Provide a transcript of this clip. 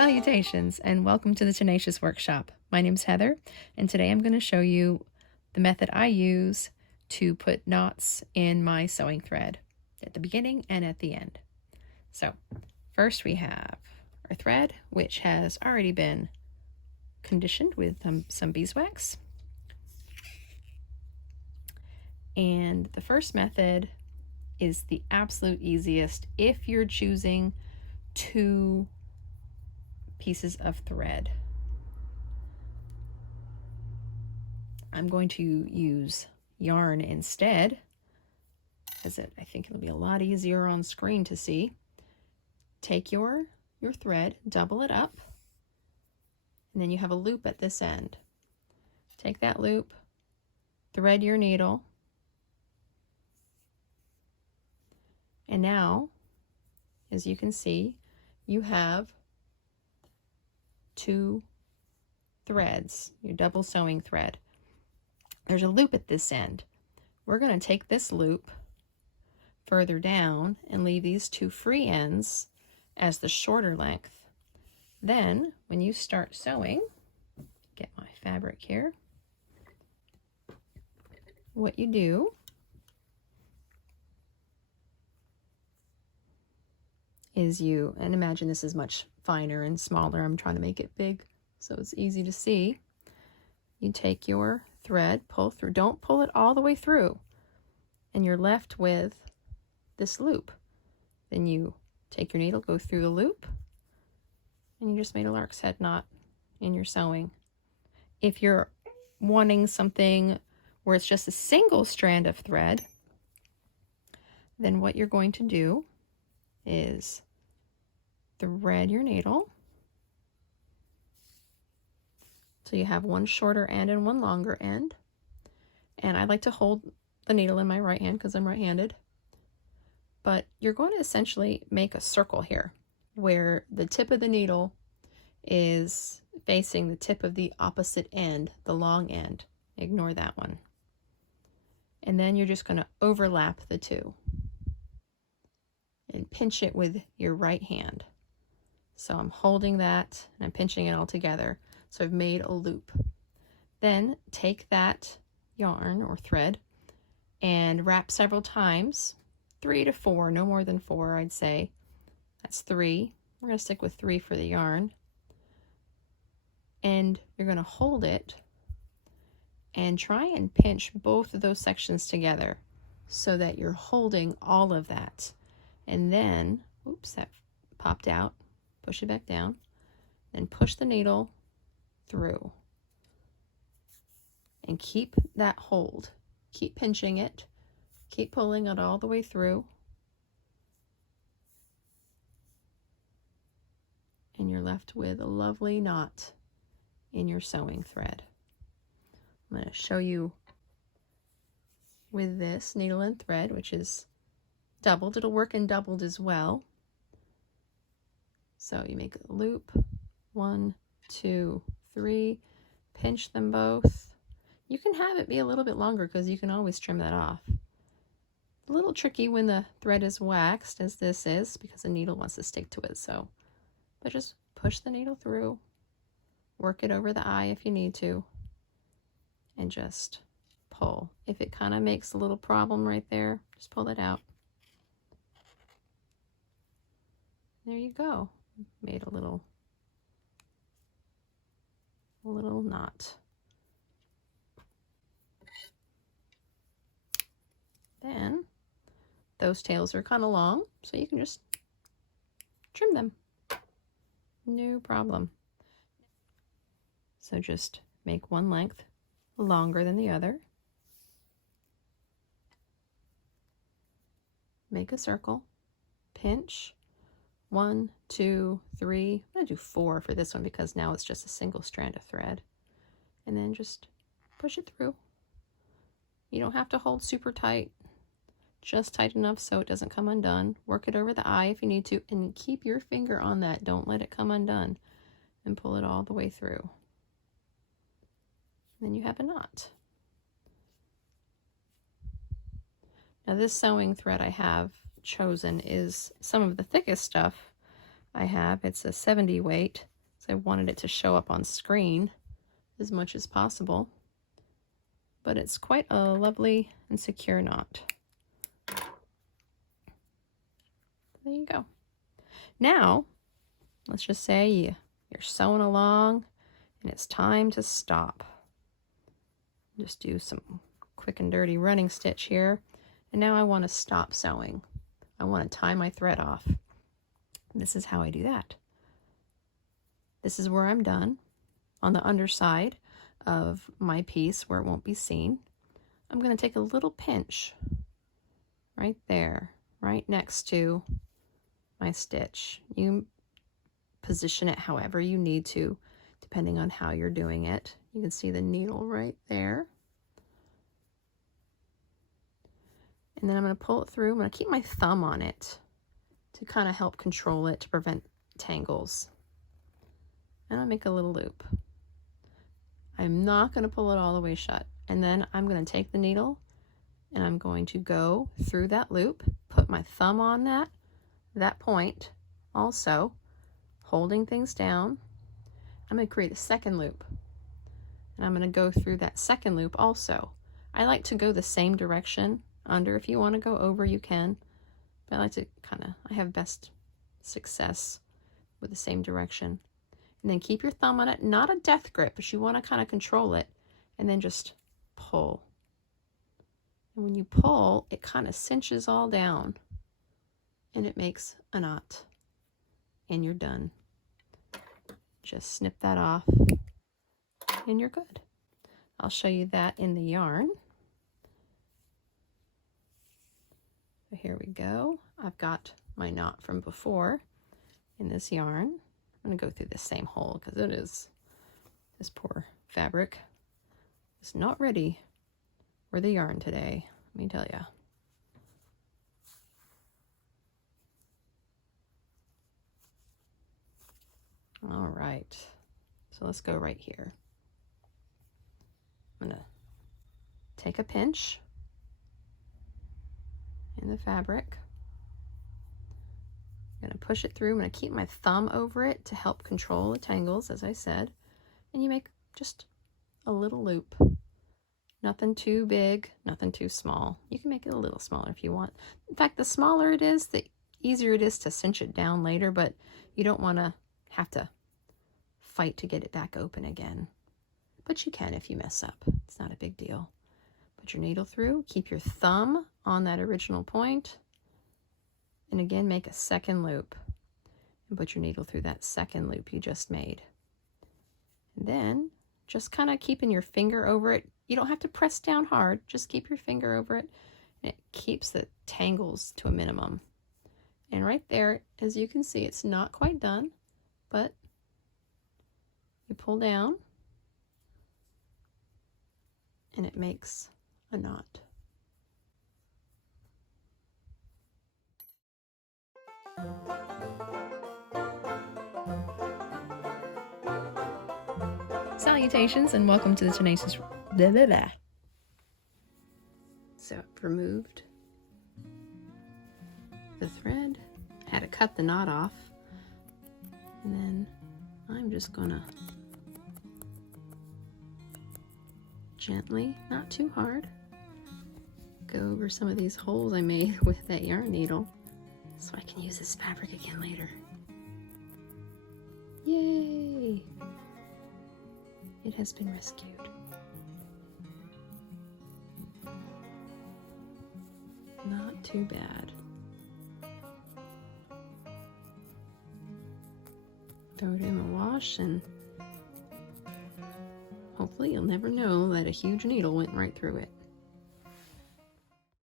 Salutations and welcome to the Tenacious Workshop. My name's Heather, and today I'm going to show you the method I use to put knots in my sewing thread at the beginning and at the end. So first we have our thread, which has already been conditioned with some beeswax. And the first method is the absolute easiest if you're choosing two pieces of thread. I'm going to use yarn instead, as I think it'll be a lot easier on screen to see. Take your thread, double it up, and then you have a loop at this end. Take that loop, thread your needle, and now, as you can see, you have two threads, your double sewing thread. There's a loop at this end. We're going to take this loop further down and leave these two free ends as the shorter length. Then when you start sewing, get my fabric here, what you do is and imagine this is much finer and smaller. I'm trying to make it big so it's easy to see. You take your thread, pull through, don't pull it all the way through, and you're left with this loop. Then you take your needle, go through the loop, and you just made a lark's head knot in your sewing. If you're wanting something where it's just a single strand of thread, then what you're going to do is thread your needle so you have one shorter end and one longer end. And I like to hold the needle in my right hand because I'm right-handed. But you're going to essentially make a circle here where the tip of the needle is facing the tip of the opposite end, the long end. Ignore that one. And then you're just going to overlap the two and pinch it with your right hand. So I'm holding that and I'm pinching it all together. So I've made a loop. Then take that yarn or thread and wrap several times, 3 to 4, no more than 4, I'd say. That's 3. We're going to stick with 3 for the yarn. And you're going to hold it and try and pinch both of those sections together so that you're holding all of that. And then, oops, that popped out. Push it back down. Then push the needle through. And keep that hold. Keep pinching it. Keep pulling it all the way through. And you're left with a lovely knot in your sewing thread. I'm going to show you with this needle and thread, which is doubled. It'll work in doubled as well. So you make a loop, 1, 2, 3, pinch them both. You can have it be a little bit longer because you can always trim that off. A little tricky when the thread is waxed, as this is, because the needle wants to stick to it. But just push the needle through, work it over the eye if you need to, and just pull. If it kind of makes a little problem right there, just pull it out. There you go. Made a little knot. Then those tails are kind of long, so you can just trim them. No problem. So just make one length longer than the other. Make a circle, pinch, 1, 2, 3. I'm going to do 4 for this one because now it's just a single strand of thread. And then just push it through. You don't have to hold super tight, just tight enough so it doesn't come undone. Work it over the eye if you need to, and keep your finger on that. Don't let it come undone, and pull it all the way through. Then you have a knot. Now this sewing thread I have chosen is some of the thickest stuff I have. It's a 70 weight, so I wanted it to show up on screen as much as possible. But it's quite a lovely and secure knot. There you go. Now, let's just say you're sewing along and it's time to stop. Just do some quick and dirty running stitch here. And now I want to stop sewing. I want to tie my thread off. And this is how I do that. This is where I'm done. On the underside of my piece where it won't be seen, I'm going to take a little pinch right there, right next to my stitch. You position it however you need to, depending on how you're doing it. You can see the needle right there. And then I'm going to pull it through. I'm going to keep my thumb on it to kind of help control it to prevent tangles. And I'll make a little loop. I'm not going to pull it all the way shut. And then I'm going to take the needle and I'm going to go through that loop, put my thumb on that point, also holding things down. I'm going to create a second loop. And I'm going to go through that second loop also. I like to go the same direction under. If you want to go over, you can. But I like to I have best success with the same direction. And then keep your thumb on it, not a death grip, but you want to kind of control it. And then just pull. And when you pull, it kind of cinches all down. And it makes a knot. And you're done. Just snip that off. And you're good. I'll show you that in the yarn. So here we go. I've got my knot from before in this yarn. I'm going to go through the same hole because this poor fabric is not ready for the yarn today, let me tell you. All right, so let's go right here. I'm going to take a pinch in the fabric. I'm going to push it through. I'm going to keep my thumb over it to help control the tangles, as I said. And you make just a little loop. Nothing too big, nothing too small. You can make it a little smaller if you want. In fact, the smaller it is, the easier it is to cinch it down later, but you don't want to have to fight to get it back open again. But you can if you mess up. It's not a big deal. Put your needle through, keep your thumb on that original point, and again make a second loop and put your needle through that second loop you just made. And then just kind of keeping your finger over it. You don't have to press down hard, just keep your finger over it, and it keeps the tangles to a minimum. And right there, as you can see, it's not quite done, but you pull down and it makes a knot. Salutations and welcome to the Tenacious. So I've removed the thread. I had to cut the knot off, and then I'm just gonna gently, not too hard, go over some of these holes I made with that yarn needle so I can use this fabric again later. Yay! It has been rescued. Not too bad. Throw it in the wash and hopefully you'll never know that a huge needle went right through it.